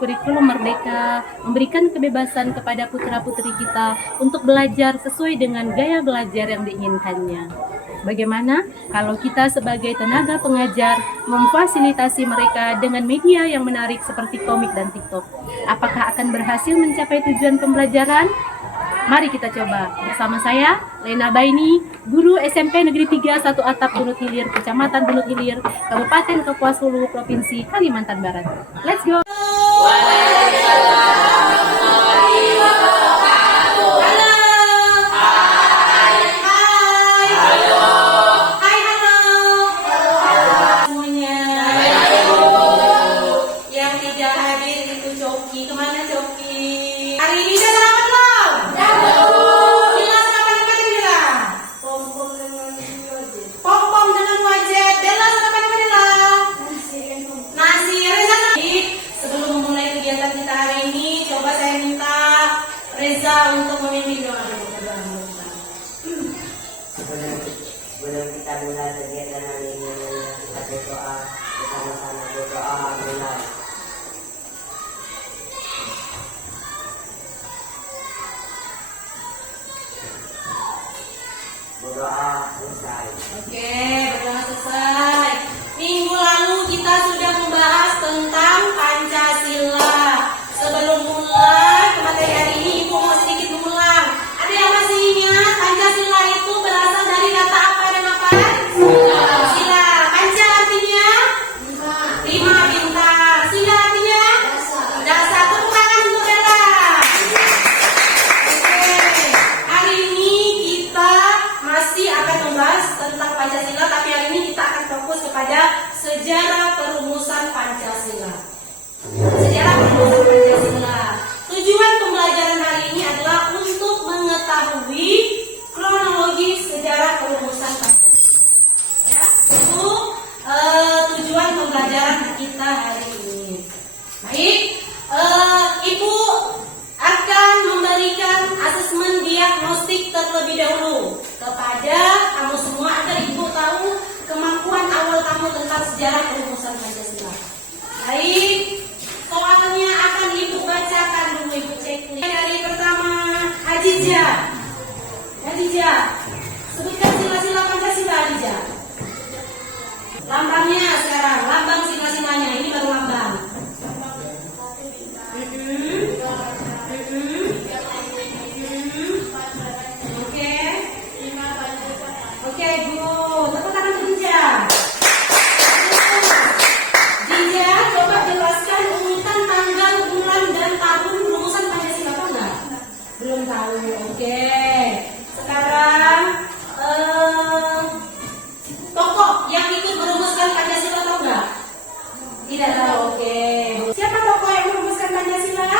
kurikulum merdeka, memberikan kebebasan kepada putra-putri kita untuk belajar sesuai dengan gaya belajar yang diinginkannya. Bagaimana kalau kita sebagai tenaga pengajar memfasilitasi mereka dengan media yang menarik seperti komik dan TikTok? Apakah akan berhasil mencapai tujuan pembelajaran? Mari kita coba. Bersama saya, Lena Baini, guru SMP Negeri 3 1 Atap Bunut Hilir, Kecamatan Bunut Hilir, Kabupaten Kapuas Hulu, Provinsi Kalimantan Barat. Let's go! Reza untuk memimpin doa. Sebelum kita mulai kegiatan hari ini, kita berdoa bersama-sama, berdoa mulai. Berdoa selesai. Oke, berdoa selesai. Minggu lalu kita sudah membahas tentang Pancasila. Sebelum mulai ke materi hari ini, Ibu mau sedikit mengulang. Ada yang masih ingat Pancasila itu berasal dari kata apa dan apa? Sila. Panca artinya? Lima bintang. Sila artinya? Dasar. Tepuk tangan untuk Bella. Oke. Hari ini kita masih akan membahas tentang Pancasila, tapi hari ini kita akan fokus kepada sejarah perumusan Pancasila. Sejarah perumusan Pancasila. Tujuan pembelajaran hari ini adalah untuk mengetahui kronologi sejarah perumusan Pancasila. Ya, itu tujuan pembelajaran kita hari ini. Baik, Ibu akan memberikan asesmen diagnostik terlebih dahulu kepada kamu semua agar Ibu tahu kemampuan awal kamu tentang sejarah perumusan Pancasila. Baik. Soalnya akan Ibu bacakan dulu, Ibu cek. Dari pertama, Hadijah. Hadijah, sebutkan sila-sila Pancasila, Hadijah. Lambangnya sekarang, lambang sila-silanya. Ini baru lambang. Oke. Oke, Bu. Tepuk tangan untuk Hadijah. Coba jelaskan urutan tanggal, bulan, dan tahun perumusan Pancasila. Tahu nggak? Belum tahu. Oke. Sekarang tokoh yang ikut merumuskan Pancasila tahu nggak? Tidak tahu. Oke. Siapa tokoh yang merumuskan Pancasila?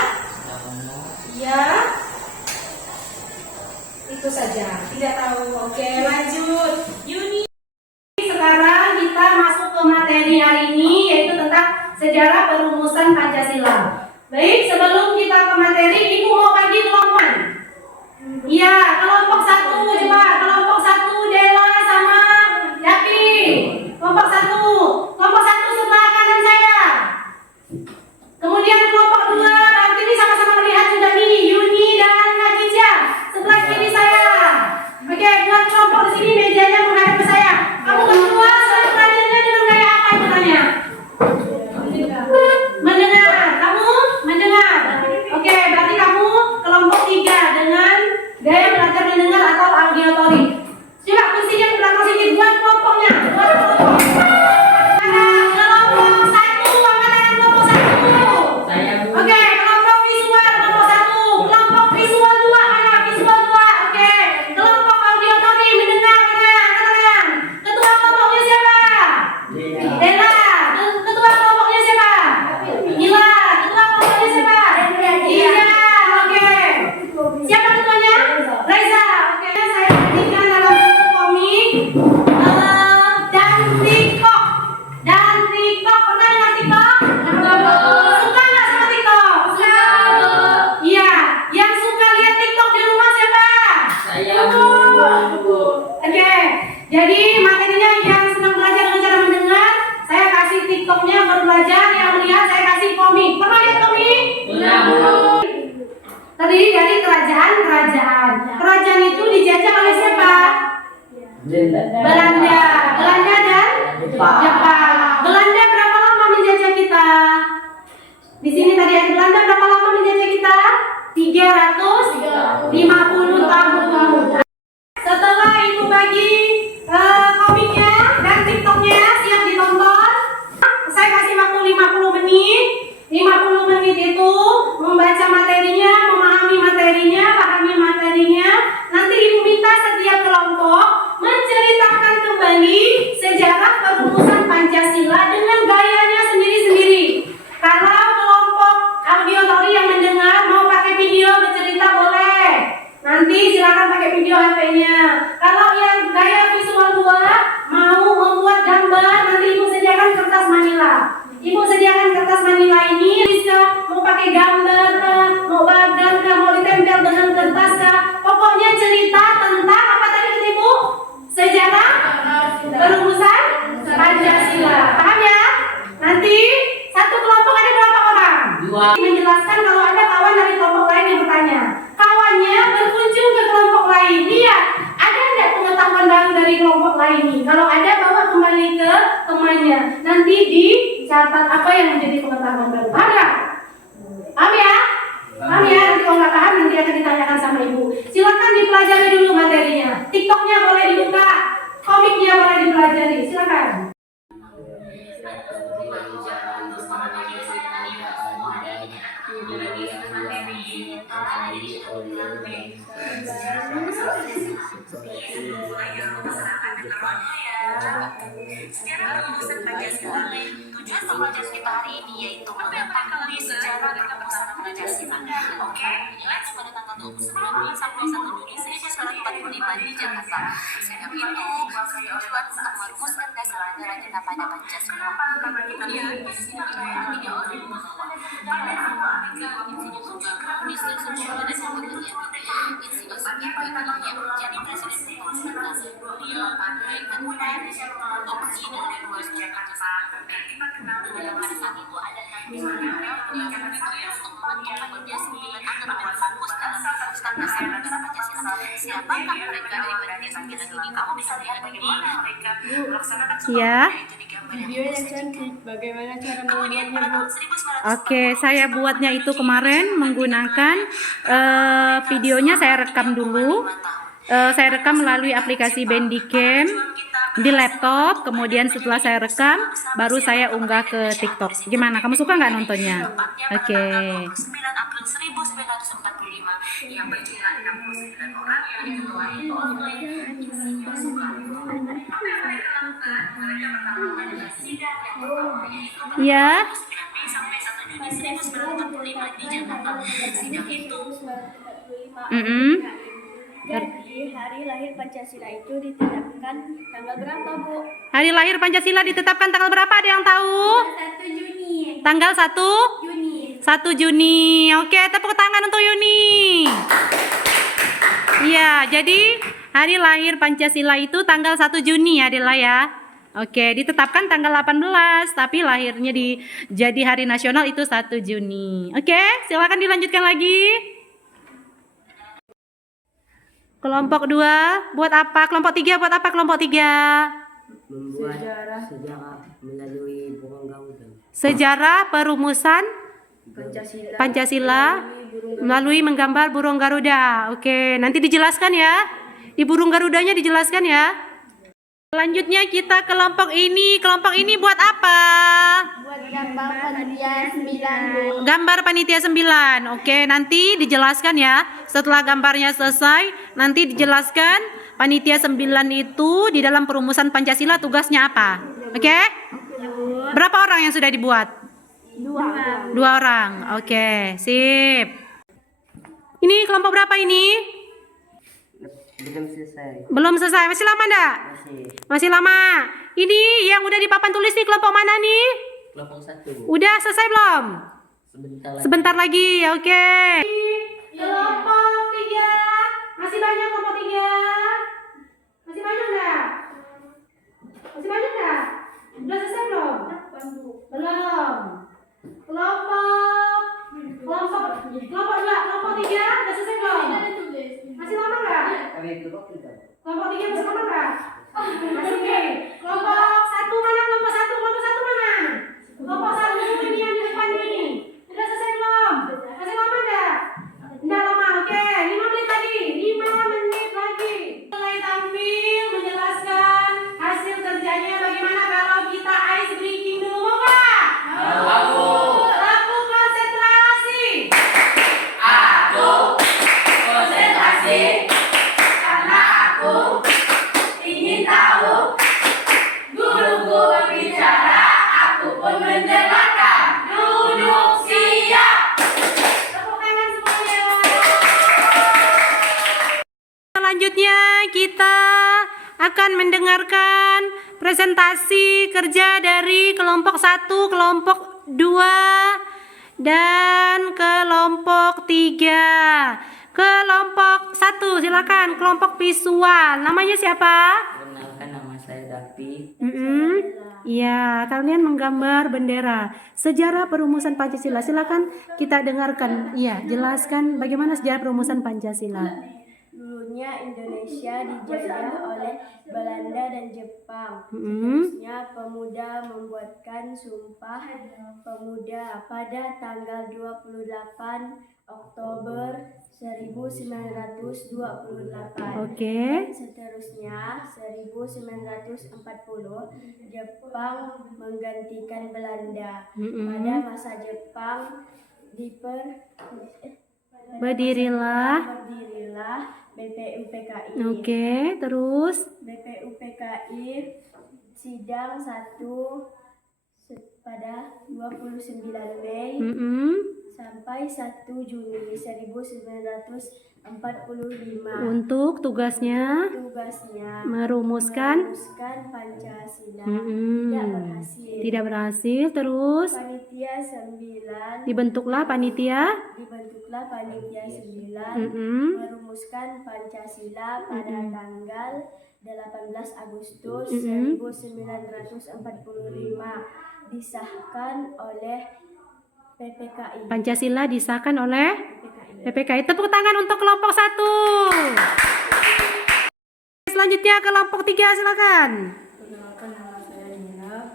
Ya. Itu saja. Tidak tahu. Oke. Lanjut. Yuni. Sekarang kita masuk ke materi hari ini, yaitu tentang sejarah perumusan Pancasila. Baik, sebelum kita ke materi, Ibu mau bagi kelompok. Iya, kelompok 1 coba, kelompok 1 Dela sama Yapi. Kelompok 1 sebelah kanan saya. Kemudian kelompok 2, nanti ini sama-sama melihat juga nih, Yuni dan Hadijah sebelah kiri saya. Oke, buat kelompok di sini mejanya menghadap ke saya. Kamu berdua selalu belajarnya dengan gaya apa sebenarnya? Mendengar. Kamu mendengar. Oke, berarti kamu kelompok 3 dengan gaya belajar mendengar atau auditory. Coba kursinya ke belakang sini buat kelompoknya. Buat kelompok. Terdiri dari kerajaan-kerajaan. Kerajaan itu dijajah oleh siapa? Belanda. Belanda dan Jepang. Belanda berapa lama menjajah kita? Di sini tadi ada Belanda berapa lama menjajah kita? 350 tahun. Setelah itu bagi komiknya dan TikToknya siap ditonton. Saya kasih waktu 50 menit. 50 menit itu membaca materinya, memahami materinya, pahami materinya. Nanti Ibu minta setiap kelompok menceritakan kembali sejarah perumusan Pancasila dengan gayanya sendiri-sendiri. Kalau kelompok audiotori yang mendengar mau pakai video bercerita boleh. Nanti silakan pakai video HP-nya. Kalau yang gaya visual 2 mau membuat gambar, nanti Ibu sediakan kertas manila. Ibu sediakan kertas manila ini bisa mau pakai gambar kah, mau bagan kah, mau ditempel dengan kertas kah. Pokoknya cerita tentang apa tadi kata Ibu? Sejarah perumusan Pancasila. Paham ya? Nanti satu kelompok ada berapa orang? 2. Menjelaskan kalau ada kawan dari kelompok lain yang bertanya. Kawannya berkunjung ke kelompok lain. Lihat, ada tidak pengetahuan baru dari kelompok lain ini? Kalau ada, bawa kembali ke temannya. Nanti dicatat apa yang menjadi pengetahuan baru. Paham ya? Paham ya? Paham ya? Nanti kalau nggak paham, nanti akan ditanyakan sama Ibu. Silakan dipelajari dulu materinya. TikToknya boleh dibuka, komiknya boleh dipelajari. Silakan. Sejarah perumusan Pancasila. Tujuan pembelajaran kita hari ini yaitu mengetahui sejarah perumusan Pancasila. Oke, let's pada tanggal 29 bulan sampai 1 Juni 1945 di Jakarta. Sejak itu, tujuan untuk merumuskan dasar negara kita pada Pancasila. Kemudian, tiga orang yang membawa Insinyur Soekarno, Komunis dan Soekarno dan Muhammad Yamin. Insinyur Soekarno itu yang menjadi presiden pertama. Beliau kemudian opsi dari luar Jakarta. Kita kenal dengan pada saat itu ada di mana beliau menyampaikan untuk membentuk panitia 9 anggota dan fokus dalam merumuskan dasar negara Pancasila. Siapakah mereka dari panitia 9 ini? Kamu bisa lihat bagaimana mereka melaksanakan Ya. Video yang cantik, bagaimana cara Kemudian pada membuatnya, Bu? tahun 1940 Oke, saya buatnya itu kemarin menggunakan videonya saya rekam dulu. Saya rekam melalui aplikasi Bandicam di laptop. Kemudian setelah saya rekam, baru saya unggah ke TikTok. Gimana? Kamu suka nggak nontonnya? Oke. 9 April 1945 yang berjumlah 69 orang yang diketuai oleh Insinyur Soekarno. Mereka pertama adalah sidang yang pertama yaitu Ya. 9 Mei sampai 1 Juni 1945 di Jakarta. Sidang itu Jadi hari lahir Pancasila itu ditetapkan tanggal berapa, Bu? Hari lahir Pancasila ditetapkan tanggal berapa? Ada yang tahu? 1 Juni. Tanggal 1 Juni. Oke, tepuk tangan untuk Yuni. Iya, jadi hari lahir Pancasila itu tanggal 1 Juni ya, Dela ya. Oke, ditetapkan tanggal 18, tapi lahirnya jadi hari nasional itu 1 Juni. Oke, silakan dilanjutkan lagi. Kelompok 2 buat apa? Kelompok 3 buat apa? Kelompok 3. Membuat sejarah melalui burung garuda. Sejarah perumusan Pancasila. Pancasila melalui menggambar burung Garuda. Oke, nanti dijelaskan ya. Di burung Garudanya dijelaskan ya. Selanjutnya kita kelompok ini. Kelompok ini buat apa? Buat gambar panitia 9, Bu. Gambar panitia 9. Oke, nanti dijelaskan ya. Setelah gambarnya selesai, nanti dijelaskan panitia 9 itu di dalam perumusan Pancasila tugasnya apa. Oke? Berapa orang yang sudah dibuat? 2 orang. Oke, sip. Ini kelompok berapa ini? Belum selesai. Belum selesai. Masih lama enggak? Masih lama. Ini yang udah di papan tulis nih kelompok mana nih? Kelompok 1. Udah selesai belum? Sebentar lagi. Sebentar lagi. Oke. Kelompok 3. Masih banyak kelompok 3. Masih banyak enggak? Masih banyak enggak? Udah selesai belum? Belum. Kelompok 2, kelompok 3. Kelompok 3 bersama enggak? Masih B. Kelompok 1 mana? Kelompok 1 mana? Kelompok 1 ini yang di depan ini. Udah selesai belum? Masih lama enggak? Enggak lama. Oke, 5 menit lagi. 5 menit lagi. Mulai tampil menjelaskan hasil kerjanya bagaimana kalau kita ice breaking dulu. Mau enggak? Aku konsentrasi. Karena aku ingin tahu. Guruku berbicara, aku pun mendengarkan. Duduk siap. Tepuk tangan semuanya. Selanjutnya kita akan mendengarkan presentasi kerja dari kelompok 1, kelompok 2, dan kelompok 3. Kelompok 1 silakan, kelompok visual. Namanya siapa? Perkenalkan, nama saya Dapi. Ya, kalian menggambar bendera. Sejarah perumusan Pancasila. Silakan kita dengarkan. Iya, jelaskan bagaimana sejarah perumusan Pancasila. Dulunya Indonesia dijajah oleh Belanda dan Jepang. Seterusnya pemuda membuatkan Sumpah Pemuda pada tanggal 28 Oktober 1928. Oke. Seterusnya 1940 Jepang menggantikan Belanda. Pada masa Jepang Berdirilah. BPUPKI. Oke, terus BPUPKI sidang 1 pada 29 Mei sampai 1 Juni 1945. untuk tugasnya Tugasnya merumuskan Pancasila. tidak berhasil. Terus Panitia 9 dibentuklah panitia. 9 merumuskan Pancasila pada tanggal 18 Agustus 1945 disahkan oleh PPKI. Pancasila disahkan oleh PPKI. Tepuk tangan untuk kelompok 1. Selanjutnya kelompok 3 silakan. Perkenalkan, nama saya Nina.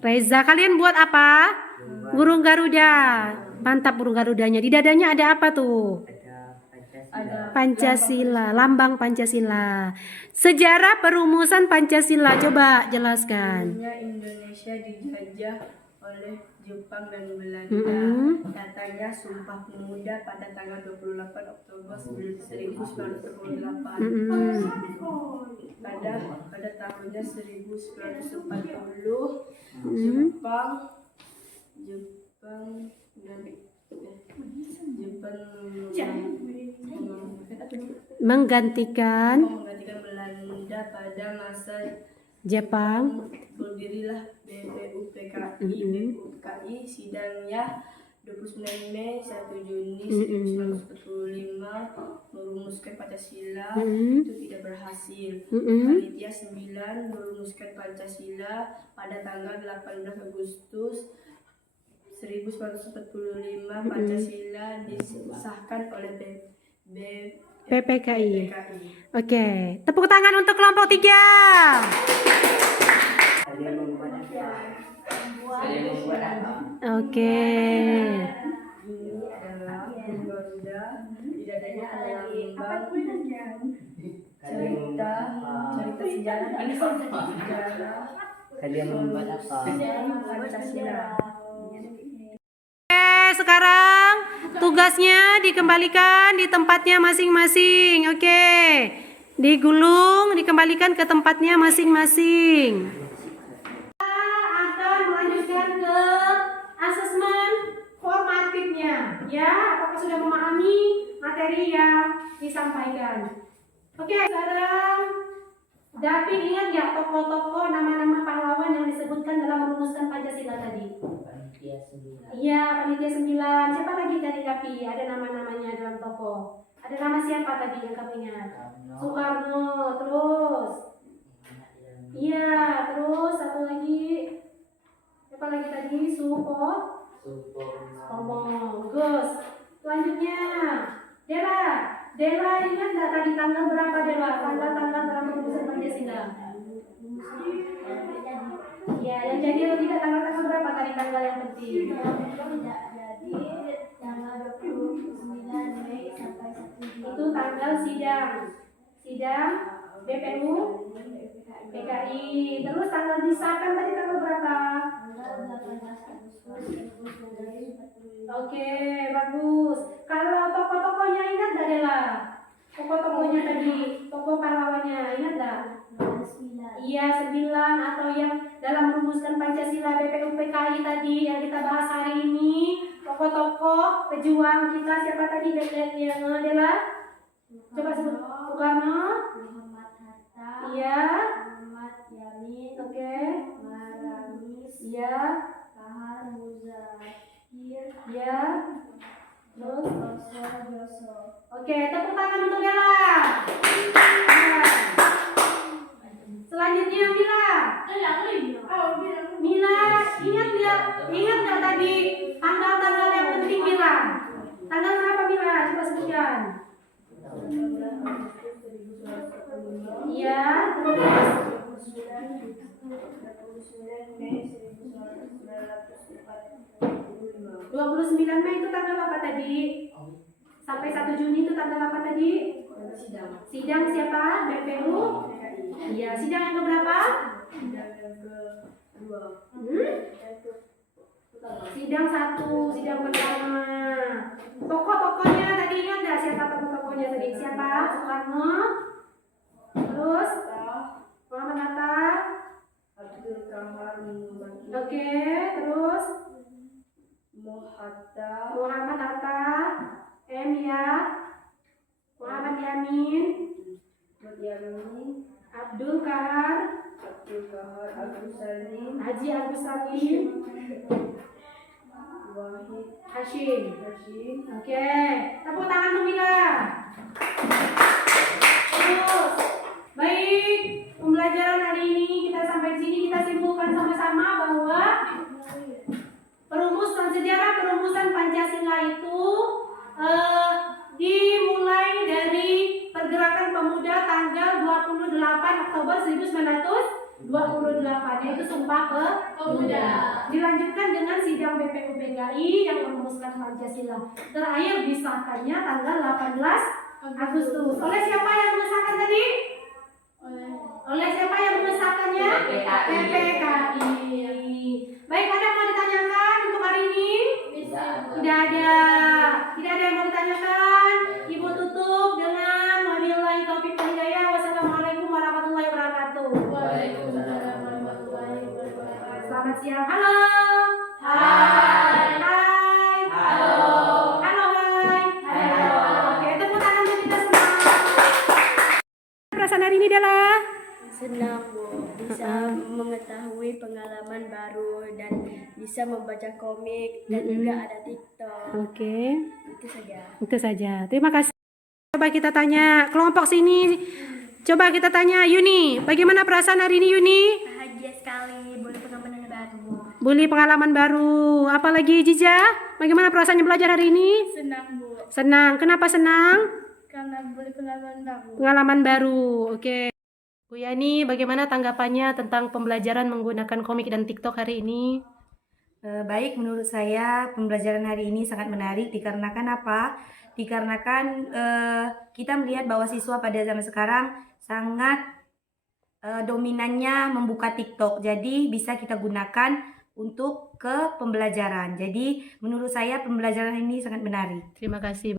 Reza, kalian buat apa? Burung Garuda. Mantap burung Garudanya. Di dadanya ada apa tuh? Pancasila, lambang Pancasila. Sejarah perumusan Pancasila, coba jelaskan. Dulunya Indonesia dijajah oleh Jepang dan Belanda. Katanya Sumpah Pemuda pada tanggal 28 Oktober 1928. Pada tahunnya 1940 Jepang Menggantikan Belanda pada masa Jepang. Berdirilah BPUPKI. Sidangnya 29 Mei 1 Juni 1945 merumuskan Pancasila. Itu tidak berhasil. Panitia 9 merumuskan Pancasila pada tanggal 18 Agustus 1945. Pancasila disahkan oleh PPKI. Oke, tepuk tangan untuk kelompok 3. Oke. Ini adalah Garuda. Di dadanya ada lambang cerita sejarah Kalian membuat apa? Pancasila. Sekarang tugasnya dikembalikan di tempatnya masing-masing. Oke. Digulung, dikembalikan ke tempatnya masing-masing. Kita akan melanjutkan ke asesmen formatifnya. Ya, apakah sudah memahami materi yang disampaikan? Oke, sekarang David ingat ya tokoh-tokoh nama-nama pahlawan yang disebutkan dalam merumuskan Pancasila tadi? Iya, panitia 9. Siapa lagi tadi Dapi? Ada nama-namanya dalam tokoh. Ada nama siapa tadi yang kamu ingat? Soekarno. Terus? Iya, terus satu lagi. Siapa lagi tadi? Supomo. Gus. Selanjutnya, Dera. Dela ingat nggak tadi tanggal berapa Dela? Tanggal dalam perumusan Pancasila. Ya, yang jadi atau tidak tanggal berapa tadi tanggal yang penting? Itu tanggal sidang BPU PKI. Terus tanggal disahkan tadi tanggal berapa? Oke, bagus. Kalau tokoh-tokohnya ingat nggak Dela? Tokoh-tokohnya tadi, tokoh pahlawannya ingat nggak? Iya, 9 atau yang dalam merumuskan Pancasila BPU PKI tadi yang kita bahas hari ini. Tokoh-tokoh pejuang kita siapa tadi yang Dela? Coba sebut. Soekarno. Iya. Oke. Iya. Ya. Terus. Oke, tepuk tangan untuk Dela. Ya. Selanjutnya Mila, ingat nggak tadi tanggal yang penting Mila? Tanggal berapa Mila? Coba sebutkan. Iya, terus. 29 Mei itu tanggal apa tadi? Sampai 1 Juni itu tanggal apa tadi? Sidang siapa? BPU? Iya, sidang yang keberapa? Sidang 1, sidang pertama. Tokoh-tokohnya tadi ingat nggak siapa tokoh-tokohnya tadi? Siapa? Soekarno. Terus Muhammad Hatta. Oke, terus Muhammad Hatta, ya. Muhammad Yamin, Abdul Kahar, Haji Agus Salim, Hashim. Oke, tepuk tangan untuk Mila. Terus, baik, pembelajaran hari ini kita sampai di sini, kita simpulkan sama-sama bahwa sejarah perumusan Pancasila itu dimulai dari pergerakan pemuda tanggal 28 Oktober 1928, yaitu Sumpah Pemuda. Dilanjutkan dengan sidang BPU PKI yang merumuskan Pancasila. Terakhir disahkannya tanggal 18 Agustus. Oleh siapa yang mengesahkan tadi? Oleh siapa yang mengesahkannya? PPKI. Baik, ada yang mau ditanyakan untuk hari ini? Tidak ada yang mau ditanyakan. Ibu tutup dengan wabillahi taufiq wal hidayah. Wassalamualaikum warahmatullahi wabarakatuh. Waalaikumsalam warahmatullahi wabarakatuh. Selamat siang. Halo. Oke, tepuk tangan untuk kita semua. Perasaan hari ini Dela? Senang Bu, bisa mengetahui pengalaman baru dan bisa membaca komik dan juga ada TikTok. Oke. Itu saja. Terima kasih. Coba kita tanya kelompok sini. Coba kita tanya Yuni. Bagaimana perasaan hari ini Yuni? Bahagia sekali, boleh pengalaman baru. Boleh pengalaman baru. Apalagi Jiza? Bagaimana perasaannya belajar hari ini? Senang Bu, Senang. Kenapa senang? karena boleh pengalaman baru. Pengalaman baru. Oke. Bu Yani, bagaimana tanggapannya tentang pembelajaran menggunakan komik dan TikTok hari ini? Baik, menurut saya pembelajaran hari ini sangat menarik dikarenakan apa? Dikarenakan kita melihat bahwa siswa pada zaman sekarang sangat dominannya membuka TikTok. Jadi bisa kita gunakan untuk ke pembelajaran. Jadi menurut saya pembelajaran ini sangat menarik. Terima kasih.